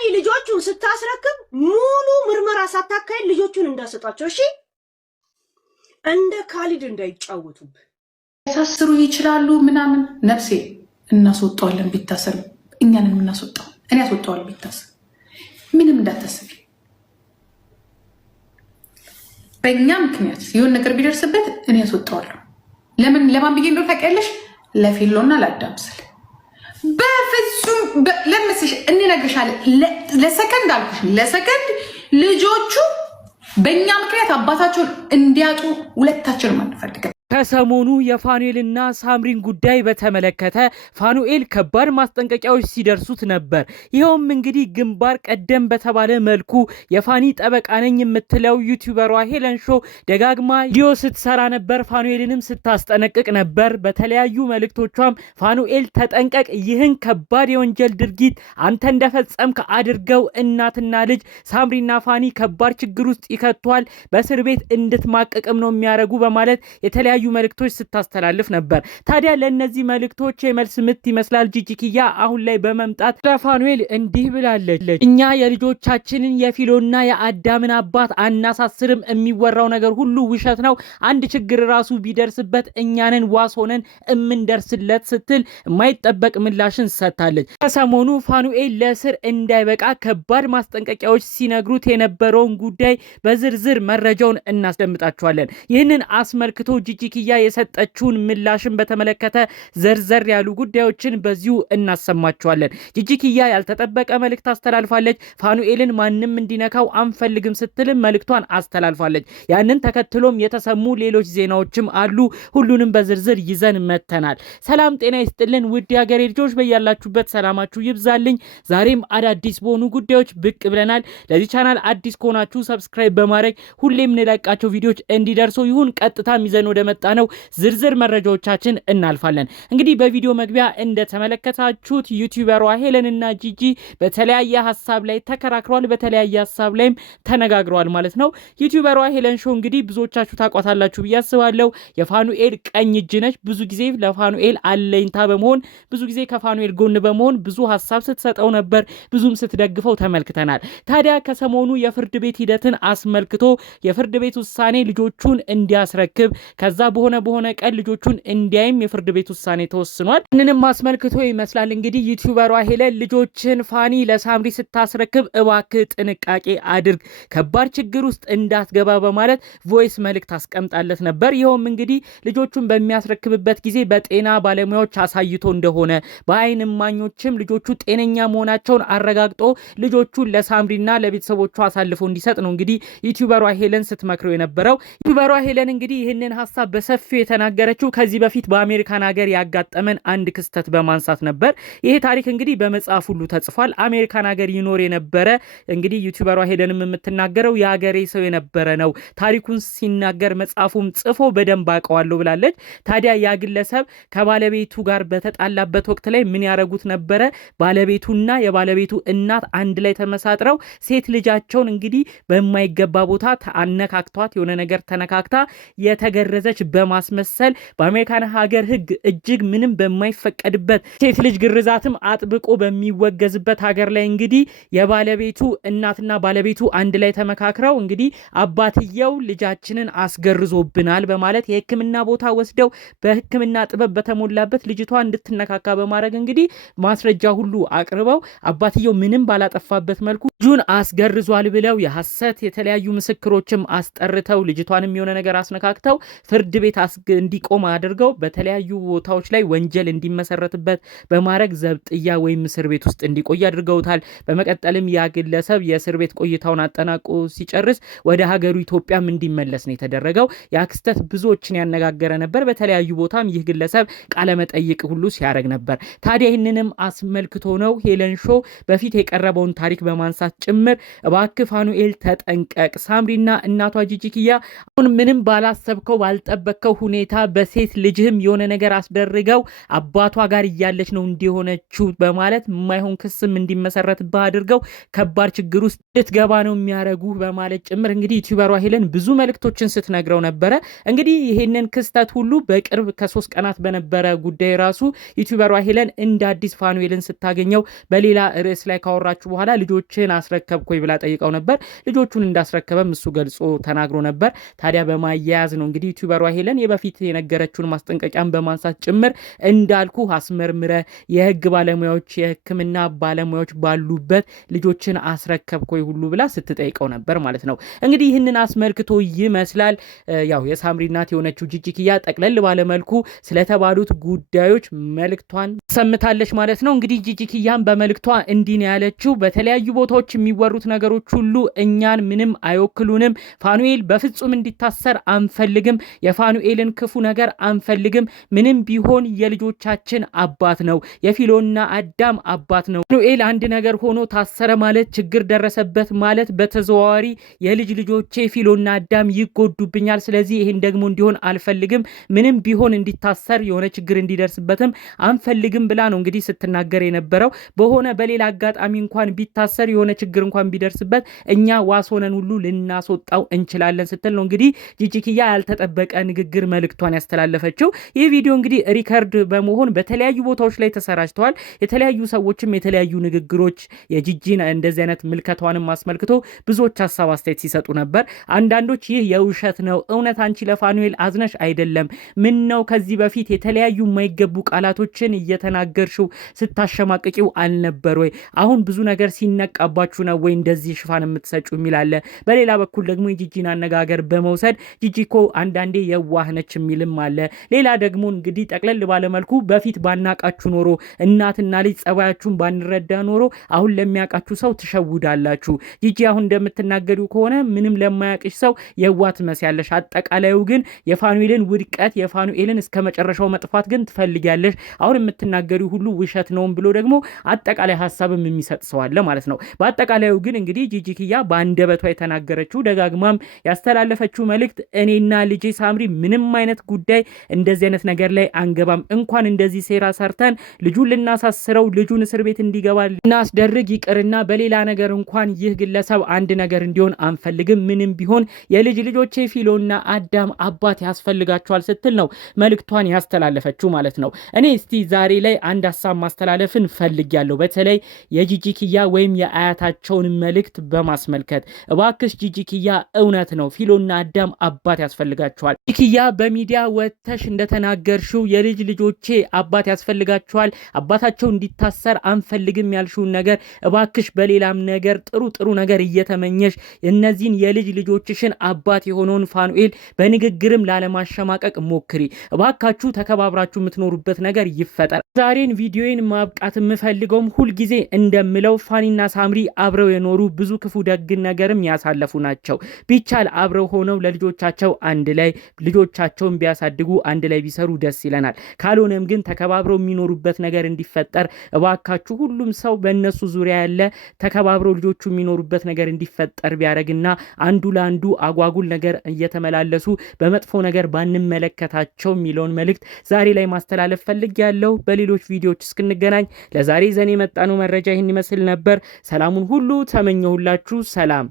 ፋኒ ልጆቹን ስታስረክብ ሙሉ ምርመራ ሳታካይ ልጆቹን እንዳሰጣቸው እሺ፣ እንደ ካሊድ እንዳይጫወቱብ ያሳስሩ ይችላሉ ምናምን። ነፍሴ እናስወጣዋለን ቢታሰር እኛንን የምናስወጣው እኔ ያስወጣዋል ቢታሰር ምንም እንዳታስቢ። በእኛ ምክንያት የሆነ ነገር ቢደርስበት እኔ ያስወጣዋለሁ። ለማን ብዬ እንደው ታውቂያለሽ? ለፊሎና ለአዳምስል በፍጹም ለምስሽ እንነግርሻለን። ለሰከንድ አልኩሽ፣ ለሰከንድ ልጆቹ በእኛ ምክንያት አባታቸውን እንዲያጡ ሁለታችንም አንፈልግም። ከሰሞኑ የፋኑኤልና ሳምሪን ጉዳይ በተመለከተ ፋኑኤል ከባድ ማስጠንቀቂያዎች ሲደርሱት ነበር። ይኸውም እንግዲህ ግንባር ቀደም በተባለ መልኩ የፋኒ ጠበቃ ነኝ የምትለው ዩቲዩበሯ ሄለን ሾው ደጋግማ ቪዲዮ ስትሰራ ነበር። ፋኑኤልንም ስታስጠነቅቅ ነበር። በተለያዩ መልእክቶቿም ፋኑኤል ተጠንቀቅ፣ ይህን ከባድ የወንጀል ድርጊት አንተ እንደፈጸምክ አድርገው እናትና ልጅ ሳምሪና ፋኒ ከባድ ችግር ውስጥ ይከቷል፣ በእስር ቤት እንድትማቀቅም ነው የሚያደርጉ በማለት የተለያዩ መልእክቶች ስታስተላልፍ ነበር። ታዲያ ለእነዚህ መልእክቶች የመልስ ምት ይመስላል ጂጂኪያ አሁን ላይ በመምጣት ለፋኑኤል እንዲህ ብላለች። እኛ የልጆቻችንን የፊሎና የአዳምን አባት አናሳስርም፣ የሚወራው ነገር ሁሉ ውሸት ነው፣ አንድ ችግር ራሱ ቢደርስበት እኛንን ዋስ ሆነን እምንደርስለት ስትል የማይጠበቅ ምላሽን ሰጥታለች። ከሰሞኑ ፋኑኤል ለእስር እንዳይበቃ ከባድ ማስጠንቀቂያዎች ሲነግሩት የነበረውን ጉዳይ በዝርዝር መረጃውን እናስደምጣችኋለን። ይህንን አስመልክቶ ጂጂኪያ የሰጠችውን ምላሽን በተመለከተ ዘርዘር ያሉ ጉዳዮችን በዚሁ እናሰማችኋለን። ጂጂኪያ ያልተጠበቀ መልእክት አስተላልፋለች። ፋኑኤልን ማንም እንዲነካው አንፈልግም ስትልም መልእክቷን አስተላልፋለች። ያንን ተከትሎም የተሰሙ ሌሎች ዜናዎችም አሉ። ሁሉንም በዝርዝር ይዘን መተናል። ሰላም ጤና ይስጥልን ውድ የሀገሬ ልጆች፣ በያላችሁበት ሰላማችሁ ይብዛልኝ። ዛሬም አዳዲስ በሆኑ ጉዳዮች ብቅ ብለናል። ለዚህ ቻናል አዲስ ከሆናችሁ ሰብስክራይብ በማድረግ ሁሌም እንለቃቸው ቪዲዮዎች እንዲደርሱ ይሁን። ቀጥታ ይዘን ወደ መጣ ነው ዝርዝር መረጃዎቻችን እናልፋለን። እንግዲህ በቪዲዮ መግቢያ እንደተመለከታችሁት ዩቲዩበሯ ሄለን እና ጂጂ በተለያየ ሀሳብ ላይ ተከራክረዋል። በተለያየ ሀሳብ ላይም ተነጋግረዋል ማለት ነው። ዩቲዩበሯ ሄለን ሾው እንግዲህ ብዙዎቻችሁ ታቋታላችሁ ብዬ አስባለሁ። የፋኑኤል ቀኝ እጅ ነች። ብዙ ጊዜ ለፋኑኤል አለኝታ በመሆን ብዙ ጊዜ ከፋኑኤል ጎን በመሆን ብዙ ሀሳብ ስትሰጠው ነበር፣ ብዙም ስትደግፈው ተመልክተናል። ታዲያ ከሰሞኑ የፍርድ ቤት ሂደትን አስመልክቶ የፍርድ ቤት ውሳኔ ልጆቹን እንዲያስረክብ ከዛ በሆነ ቀን ልጆቹን እንዲያይም የፍርድ ቤት ውሳኔ ተወስኗል። እንንም አስመልክቶ ይመስላል እንግዲህ ዩቲዩበሯ ሄለን ልጆችን ፋኒ ለሳምሪ ስታስረክብ እባክህ ጥንቃቄ አድርግ፣ ከባድ ችግር ውስጥ እንዳትገባ በማለት ቮይስ መልእክት አስቀምጣለት ነበር። ይኸውም እንግዲህ ልጆቹን በሚያስረክብበት ጊዜ በጤና ባለሙያዎች አሳይቶ እንደሆነ በአይን እማኞችም ልጆቹ ጤነኛ መሆናቸውን አረጋግጦ ልጆቹን ለሳምሪና ለቤተሰቦቿ አሳልፎ እንዲሰጥ ነው እንግዲህ ዩቲዩበሯ ሄለን ስትመክረው የነበረው። ዩቲዩበሯ ሄለን እንግዲህ ይህንን ሀሳብ በሰፊው የተናገረችው ከዚህ በፊት በአሜሪካን ሀገር ያጋጠመን አንድ ክስተት በማንሳት ነበር። ይሄ ታሪክ እንግዲህ በመጽሐፍ ሁሉ ተጽፏል። አሜሪካን ሀገር ይኖር የነበረ እንግዲህ ዩቲዩበሯ ሄለንም የምትናገረው የሀገሬ ሰው የነበረ ነው። ታሪኩን ሲናገር መጽሐፉም ጽፎ በደንብ አውቀዋለሁ ብላለች። ታዲያ ያ ግለሰብ ከባለቤቱ ጋር በተጣላበት ወቅት ላይ ምን ያደረጉት ነበረ? ባለቤቱና የባለቤቱ እናት አንድ ላይ ተመሳጥረው ሴት ልጃቸውን እንግዲህ በማይገባ ቦታ አነካክቷት የሆነ ነገር ተነካክታ የተገረዘች በማስመሰል በአሜሪካን ሀገር ሕግ እጅግ ምንም በማይፈቀድበት ሴት ልጅ ግርዛትም አጥብቆ በሚወገዝበት ሀገር ላይ እንግዲህ የባለቤቱ እናትና ባለቤቱ አንድ ላይ ተመካክረው እንግዲህ አባትየው ልጃችንን አስገርዞብናል በማለት የሕክምና ቦታ ወስደው በሕክምና ጥበብ በተሞላበት ልጅቷ እንድትነካካ በማድረግ እንግዲህ ማስረጃ ሁሉ አቅርበው አባትየው ምንም ባላጠፋበት መልኩ ልጁን አስገርዟል ብለው የሐሰት የተለያዩ ምስክሮችም አስጠርተው ልጅቷንም የሆነ ነገር አስነካክተው ፍርድ ቤት እንዲቆም አድርገው በተለያዩ ቦታዎች ላይ ወንጀል እንዲመሰረትበት በማድረግ ዘብጥያ ወይም እስር ቤት ውስጥ እንዲቆይ አድርገውታል። በመቀጠልም ያ ግለሰብ የእስር ቤት ቆይታውን አጠናቆ ሲጨርስ ወደ ሀገሩ ኢትዮጵያም እንዲመለስ ነው የተደረገው። ያ ክስተት ብዙዎችን ያነጋገረ ነበር። በተለያዩ ቦታም ይህ ግለሰብ ቃለመጠይቅ ሁሉ ሲያደርግ ነበር። ታዲያ ይህንንም አስመልክቶ ነው ሄለን ሾው በፊት የቀረበውን ታሪክ በማንሳት ጭምር እባክህ ፋኑኤል ተጠንቀቅ፣ ሳምሪና እናቷ ጂጂኪያ አሁን ምንም ባላሰብከው ባልጠ ባልጠበቀው ሁኔታ በሴት ልጅህም የሆነ ነገር አስደርገው አባቷ ጋር እያለች ነው እንዲሆነችው በማለት የማይሆን ክስም እንዲመሰረትብህ አድርገው ከባድ ችግር ውስጥ ልትገባ ነው የሚያረጉ በማለት ጭምር እንግዲህ ዩቲዩበሯ ሄለን ብዙ መልእክቶችን ስትነግረው ነበረ። እንግዲህ ይሄንን ክስተት ሁሉ በቅርብ ከ3 ቀናት በነበረ ጉዳይ ራሱ ዩቲዩበሯ ሄለን እንደ አዲስ ፋኑኤልን ስታገኘው በሌላ ርዕስ ላይ ካወራችሁ በኋላ ልጆችን አስረከብኩኝ ብላ ጠይቀው ነበር። ልጆቹን እንዳስረከበም እሱ ገልጾ ተናግሮ ነበር። ታዲያ በማያያዝ ነው እንግዲህ ዩቲዩበሯ ሄለን የበፊት የነገረችውን ማስጠንቀቂያን በማንሳት ጭምር እንዳልኩ አስመርምረ የህግ ባለሙያዎች የህክምና ባለሙያዎች ባሉበት ልጆችን አስረከብኩኝ ሁሉ ብላ ስትጠይቀው ነበር ማለት ነው። እንግዲህ ይህንን አስመልክቶ ይመስላል ያው የሳምሪ እናት የሆነችው ጂጂኪያ ጠቅለል ባለመልኩ ስለተባሉት ጉዳዮች መልእክቷን ሰምታለች ማለት ነው። እንግዲህ ጂጂኪያን በመልእክቷ እንዲህ ነው ያለችው። በተለያዩ ቦታዎች የሚወሩት ነገሮች ሁሉ እኛን ምንም አይወክሉንም። ፋኑኤል በፍጹም እንዲታሰር አንፈልግም። የፋኑኤልን ክፉ ነገር አንፈልግም። ምንም ቢሆን የልጆቻችን አባት ነው። የፊሎና አዳም አባት ነው። ፋኑኤል አንድ ነገር ሆኖ ታሰረ ማለት ችግር ደረሰበት ማለት በተዘዋዋሪ የልጅ ልጆቼ ፊሎና አዳም ይጎዱብኛል። ስለዚህ ይሄን ደግሞ እንዲሆን አልፈልግም። ምንም ቢሆን እንዲታሰር የሆነ ችግር እንዲደርስበትም አንፈልግም ብላ ነው እንግዲህ ስትናገር የነበረው። በሆነ በሌላ አጋጣሚ እንኳን ቢታሰር የሆነ ችግር እንኳን ቢደርስበት እኛ ዋስ ሆነን ሁሉ ልናስወጣው እንችላለን ስትል ነው እንግዲህ ጂጂኪያ ያልተጠበቀ ንግግር መልእክቷን ያስተላለፈችው። ይህ ቪዲዮ እንግዲህ ሪከርድ በመሆን በተለያዩ ቦታዎች ላይ ተሰራጭተዋል። የተለያዩ ሰዎችም የተለያዩ ንግግሮች የጂጂን እንደዚህ አይነት ምልከቷንም አስመልክቶ ብዙዎች ሀሳብ አስተያየት ሲሰጡ ነበር። አንዳንዶች ይህ የውሸት ነው፣ እውነት አንቺ ለፋኑኤል አዝነሽ አይደለም፣ ምን ነው ከዚህ በፊት የተለያዩ የማይገቡ ቃላቶችን እየተናገርሽው ስታሸማቅቂው አልነበር ወይ? አሁን ብዙ ነገር ሲነቃባችሁ ነው ወይ እንደዚህ ሽፋን የምትሰጩ የሚላለ። በሌላ በኩል ደግሞ የጂጂን አነጋገር በመውሰድ ጂጂኮ አንዳንዴ የዋህነች የሚልም አለ። ሌላ ደግሞ እንግዲህ ጠቅለል ባለመልኩ በፊት ባናቃችሁ ኖሮ እናትና ልጅ ጸባያችሁን ባንረዳ ኖሮ አሁን ለሚያውቃችሁ ሰው ትሸውዳላችሁ። ጂጂ አሁን እንደምትናገሪው ከሆነ ምንም ለማያውቅሽ ሰው የዋህ ትመስያለሽ። አጠቃላዩ ግን የፋኑኤልን ውድቀት የፋኑኤልን እስከ መጨረሻው መጥፋት ግን ትፈልጊያለሽ። አሁን የምትናገሪው ሁሉ ውሸት ነውም ብሎ ደግሞ አጠቃላይ ሀሳብም የሚሰጥ ሰው አለ ማለት ነው። በአጠቃላዩ ግን እንግዲህ ጂጂኪያ በአንደበቷ የተናገረችው ደጋግማም ያስተላለፈችው መልእክት እኔና ልጄ ሳምሪ ምንም አይነት ጉዳይ እንደዚህ አይነት ነገር ላይ አንገባም። እንኳን እንደዚህ ሴራ ሰርተን ልጁን ልናሳስረው ልጁን እስር ቤት እንዲገባ ልናስደርግ ይቅርና በሌላ ነገር እንኳን ይህ ግለሰብ አንድ ነገር እንዲሆን አንፈልግም። ምንም ቢሆን የልጅ ልጆቼ ፊሎና አዳም አባት ያስፈልጋቸዋል ስትል ነው መልእክቷን ያስተላለፈችው ማለት ነው። እኔ እስቲ ዛሬ ላይ አንድ ሀሳብ ማስተላለፍን ፈልጊያለሁ። በተለይ የጂጂኪያ ወይም የአያታቸውን መልእክት በማስመልከት እባክሽ ጂጂኪያ እውነት ነው ፊሎና አዳም አባት ያስፈልጋቸዋል። ጂጂኪያ በሚዲያ ወጥተሽ እንደተናገርሽው የልጅ ልጆቼ አባት ያስፈልጋቸዋል፣ አባታቸው እንዲታሰር አንፈልግም ያልሽውን ነገር እባክሽ በሌላም ነገር ጥሩ ነገር እየተመኘሽ እነዚህን የልጅ ልጆችሽን አባት የሆነውን ፋኑኤል በንግግርም ላለማሸማቀቅ ሞክሪ እባካችሁ። ተከባብራችሁ የምትኖሩበት ነገር ይፈጠር። ዛሬን ቪዲዮን ማብቃት የምፈልገውም ሁልጊዜ እንደምለው ፋኒና ሳምሪ አብረው የኖሩ ብዙ ክፉ ደግን ነገርም ያሳለፉ ናቸው። ቢቻል አብረው ሆነው ለልጆቻቸው አንድ ላይ ልጆቻቸውን ቢያሳድጉ አንድ ላይ ቢሰሩ ደስ ይለናል። ካልሆነም ግን ተከባብረው የሚኖሩበት ነገር እንዲፈጠር እባካችሁ ሁሉም ሰው በእነሱ ዙሪያ ያለ ተከባብረው ልጆቹ የሚኖሩበት ነገር እንዲፈጠር ቢያደርግና አንዱ ለአንዱ አጓጉል ነገር እየተመላለሱ በመጥፎ ነገር ባንመለከታቸው የሚለውን መልእክት ዛሬ ላይ ማስተላለፍ ፈልጌያለሁ። በሌሎች ቪዲዮዎች እስክንገናኝ ለዛሬ ዘኔ የመጣነው መረጃ ይህን ይመስል ነበር። ሰላሙን ሁሉ ተመኘሁላችሁ። ሰላም